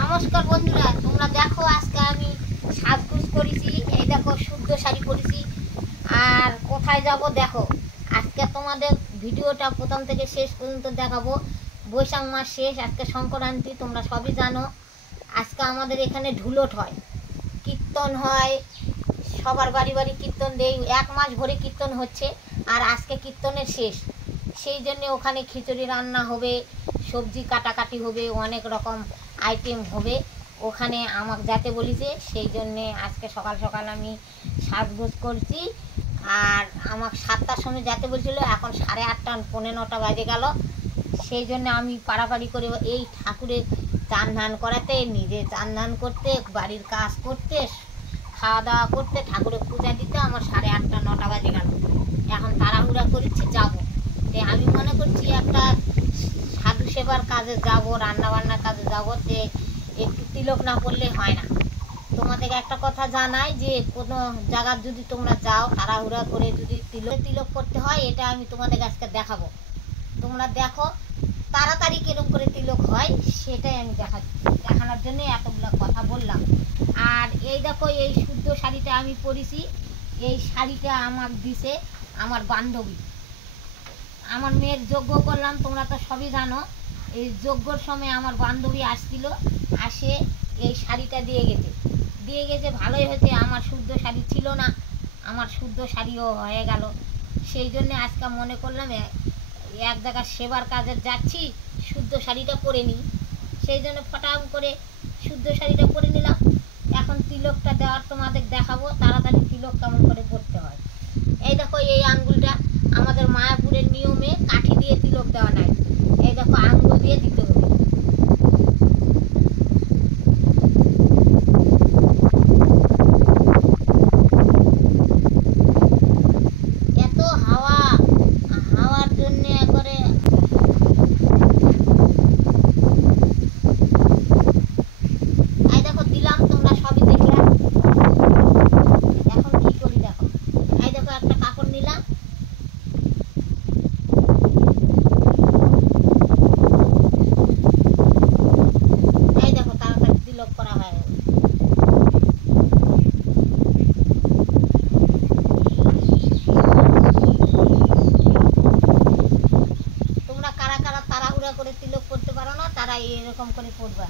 নমস্কার বন্ধুরা, তোমরা দেখো আজকে আমি সাজগোজ করেছি। এই দেখো শুদ্ধ শাড়ি পরেছি। আর কোথায় যাব দেখো, আজকে তোমাদের ভিডিওটা প্রথম থেকে শেষ পর্যন্ত দেখাবো। বৈশাখ মাস শেষ, আজকে সংক্রান্তি, তোমরা সবই জানো। আজকে আমাদের এখানে ঢুলট হয়, কীর্তন হয়, সবার বাড়ি বাড়ি কীর্তন দেয়। 1 মাস ভরে কীর্তন হচ্ছে, আর আজকে কীর্তনের শেষ। সেই জন্যে ওখানে খিচুড়ি রান্না হবে, সবজি কাটাকাটি হবে, অনেক রকম আইটেম হবে। ওখানে আমাকে যেতে বলেছে, সেই জন্যে আজকে সকাল সকাল আমি সাজগোজ করছি। আর আমাকে 7টার সময় যেতে বলছিল, এখন 8:30 পৌনে 9টা বাজে গেল। সেই জন্য আমি পাড়াপাড়ি করে এই ঠাকুরের চান ধান করাতে, নিজে চান ধান করতে, বাড়ির কাজ করতে, খাওয়া দাওয়া করতে, ঠাকুরের পূজা দিতে আমার 8:30 9টা বাজে গেল। এখন তাড়াহুড়া করছি যাব। আমি মনে করছি একটা সাধু সেবার কাজে যাব, রান্নাবান্নার কাজে যাব, যে একটু তিলক না করলে হয় না। তোমাদের একটা কথা জানাই, যে কোনো জায়গা যদি তোমরা যাও তাড়াহুড়া করে যদি তিলক করতে হয়, এটা আমি তোমাদের আজকে দেখাবো। তোমরা দেখো তাড়াতাড়ি কিরকম করে তিলক হয়, সেটাই আমি দেখানোর জন্য এতগুলো কথা বললাম। আর এই দেখো, এই শুদ্ধ শাড়িটা আমি পরেছি। এই শাড়িটা আমার দিছে আমার বান্ধবী। আমার মেয়ের যজ্ঞ করলাম, তোমরা তো সবই জানো। এই যজ্ঞর সময় আমার বান্ধবী আসছিল, আসে এই শাড়িটা দিয়ে গেছে। ভালোই হয়েছে, আমার শুদ্ধ শাড়ি ছিল না, আমার শুদ্ধ শাড়িও হয়ে গেল। সেই জন্য আজকে মনে করলাম এক জায়গায় সেবার কাজে যাচ্ছি, শুদ্ধ শাড়িটা পরে নিই। সেই জন্য ফটাম করে শুদ্ধ শাড়িটা পরে নিলাম। এখন তিলকটা দেওয়ার তোমাদের দেখাবো, তাড়াতাড়ি তিলক কেমন করে পরতে হয়। এই দেখো, এই আঙ্গুলটা আমাদের মায়াপুরের নিয়মে কাঠি দিয়ে তিলক দেওয়া নাই। এই দেখো, আঙ্গুল দিয়ে দিতে হবে। এত হাওয়ার জন্য একবারে এই দেখো দিলাম, তোমরা সবই দেখলাম। এখন কি করি দেখো, এই দেখো একটা কাপড় নিলাম। এই দেখো তাড়াতাড়ি তিলক করা হয়। তোমরা কারা কারা তাড়াহুড়া করে তিলক করতে পারো না, তারা এরকম করে পড়বা।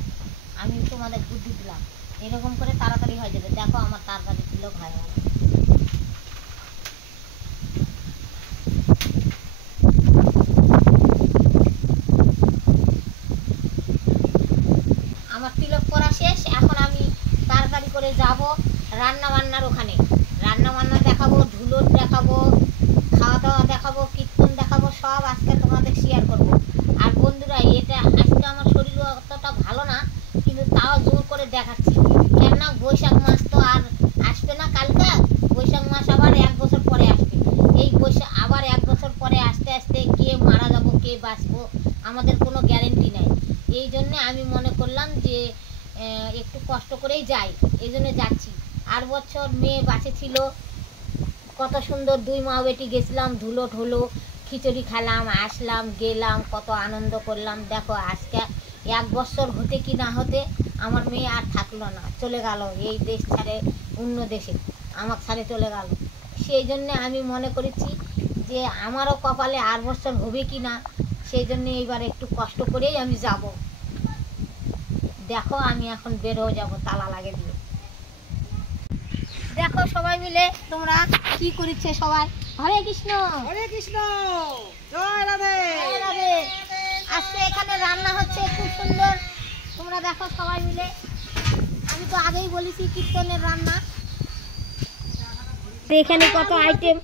আমি তোমাদের বুদ্ধি দিলাম, এরকম করে তাড়াতাড়ি হয়ে যাবে। দেখো আমার তাড়াতাড়ি তিলক হয়ে গেল। আমার তিলক করা শেষ। এখন আমি তাড়াতাড়ি করে যাব রান্না বান্নার ওখানে। রান্না বান্না দেখাবো, ঢুলট দেখাবো, খাওয়া দাওয়া দেখাবো, কীর্তন দেখাবো, সব আজকে তোমাদের শেয়ার করব। আর বন্ধুরা, এটা আজকে আমার শরীর অতটা ভালো না, কিন্তু তাও জোর করে দেখাচ্ছি। কেননা বৈশাখ মাস তো আর আসবে না কালকে, বৈশাখ মাস আবার 1 বছর পরে আসবে। এই বৈশাখ আবার 1 বছর পরে আসতে আসতে কে মারা যাবো, কে বাঁচবো, আমাদের কোনো গ্যারেন্টি নাই। এই জন্যে আমি মনে করলাম যে একটু কষ্ট করেই যাই, এই জন্য যাচ্ছি। আর বছর মেয়ে বাঁচে ছিল, কত সুন্দর 2 মা বেটি গেছিলাম, ঢুলট হলো, খিচুড়ি খেলাম, আসলাম, গেলাম, কত আনন্দ করলাম। দেখো আজকে 1 বছর হতে কি না হতে আমার মেয়ে আর থাকলো না, চলে গেল এই দেশ ছাড়ে, অন্য দেশে আমাকে ছাড়ে চলে গেল। সেই জন্যে আমি মনে করেছি যে আমারও কপালে আর বছর হবে কি না, সেই জন্য এইবার একটু কষ্ট করেই আমি যাব। দেখো আমি এখন বের হয়ে যাবো তালা লাগে দিয়ে। দেখো সবাই মিলে তোমরা কি করিচ্ছে সবাই। হরে কৃষ্ণ, হরে কৃষ্ণ, জয় রাধে। জয় রাধে। আজকে এখানে রান্না হচ্ছে খুব সুন্দর, তোমরা দেখো সবাই মিলে। আমি তো আগেই বলেছি কীর্তনের রান্না। এখানে কত আইটেম।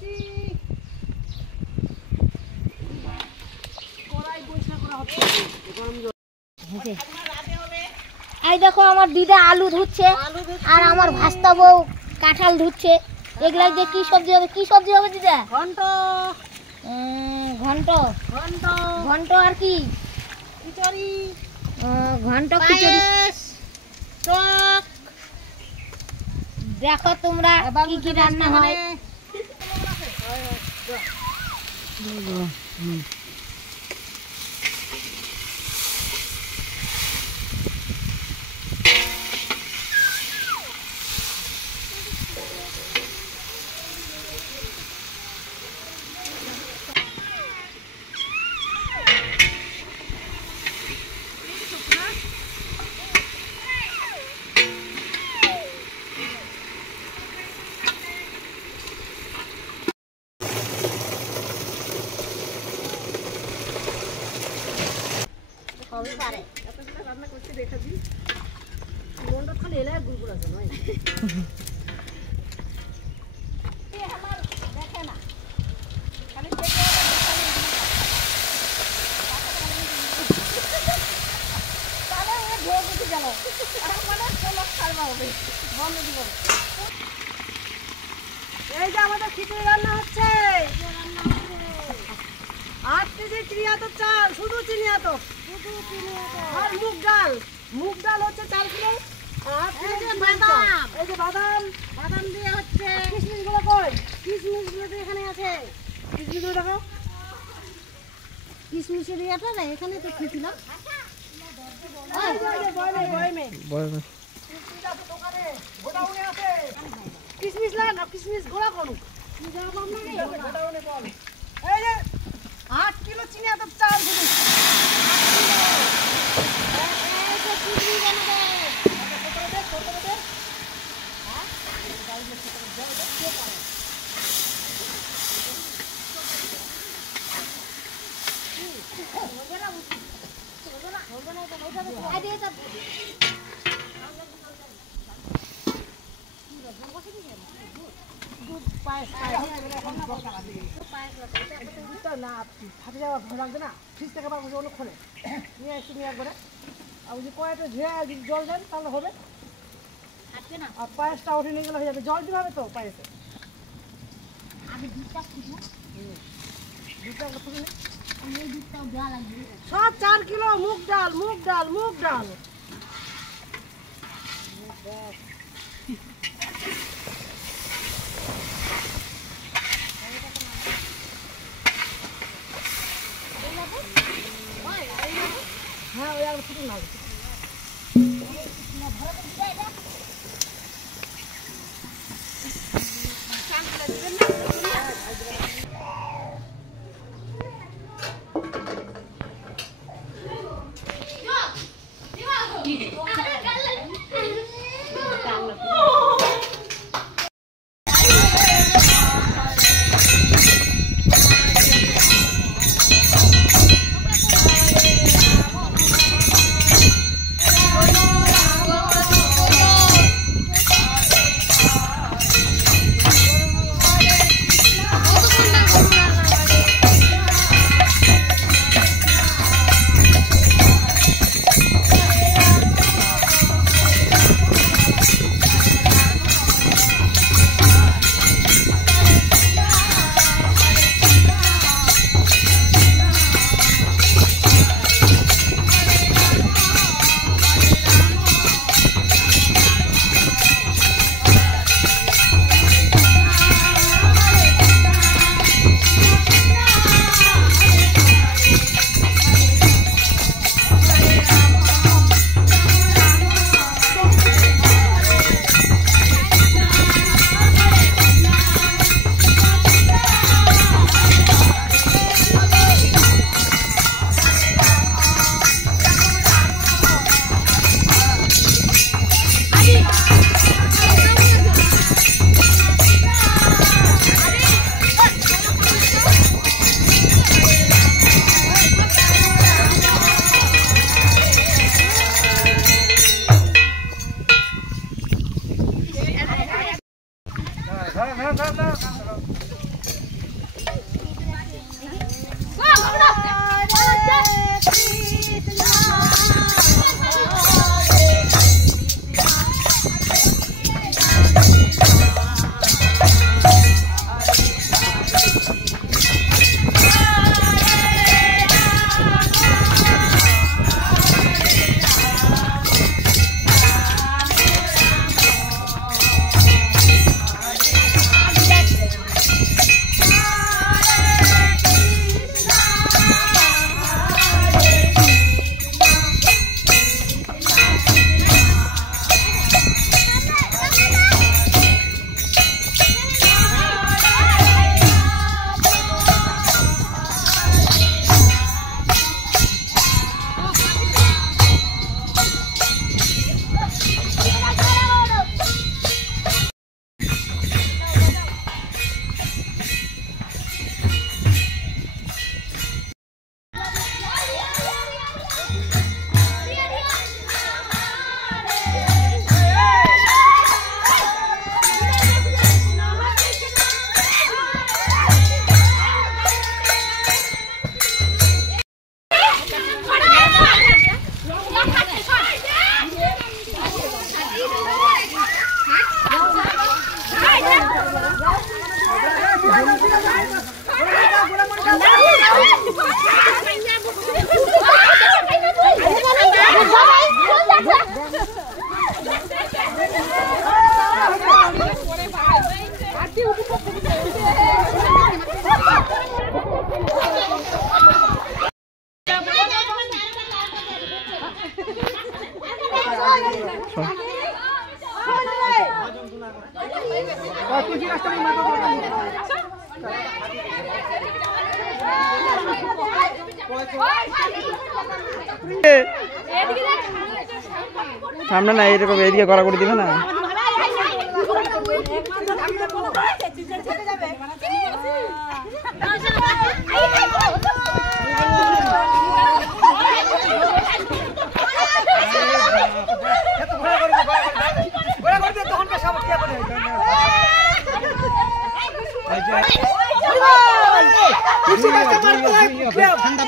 এই দেখো আমার দিদা আলু ধুচ্ছে, আর আমার ভাস্তা বউ কাঁঠাল ধুচ্ছে। এগুলা যে কি সবজি হবে, কি সবজি হবে দিদা? ঘন্ট, ঘন্ট, ঘন্ট, ঘন্ট আর কি? খিচুড়ি, ঘন্ট, খিচুড়ি, টক। দেখো তোমরা কি কি রান্না হয়। রান্না করছি দেখে দিই মনটা খালি এলে গুড়গুড় আছে নয় আমার দেখে না খালি তাহলে ও ঢোক উঠে গেল মানে চলো ছাড়বা হবে বন্ধ দিব এই যে আমাদের খিচুড়ি রান্না হচ্ছে 8 কেজি চিনিয়াতো চাল শুধু চিনিয়াতো আর মুগ ডাল হচ্ছে 4 কিলো আর এই যে বাদাম দিয়ে হচ্ছে কিশমিশগুলো কই কিশমিশগুলো তো এখানে আছে কিশমিশগুলো দেখো কিশমিশের ইয়াটা না এখানে তো খিচুড়া ওই যে বয়মে গোডাউনে আছে কিশমিশ না কিশমিশ গোড়া করুক গোডাউনে বল এই যে 8 কিলো চিনিয়াতো চাল শুধু 8 কিলো এই যে চিনি বানাবে কত দে হ্যাঁ গাড়ি में जब के पाए জল দেন তাহলে হবে আর পায়েসটা উঠে নিয়ে গেলে হয়ে যাবে জল দিতে হবে তো পায়েসে সব 4 কিলো মুগ ডাল হ্যাঁ ওই আর কিছু না সামনে না এরকম এদিকে করা করে দিবে না। ঠান্ডা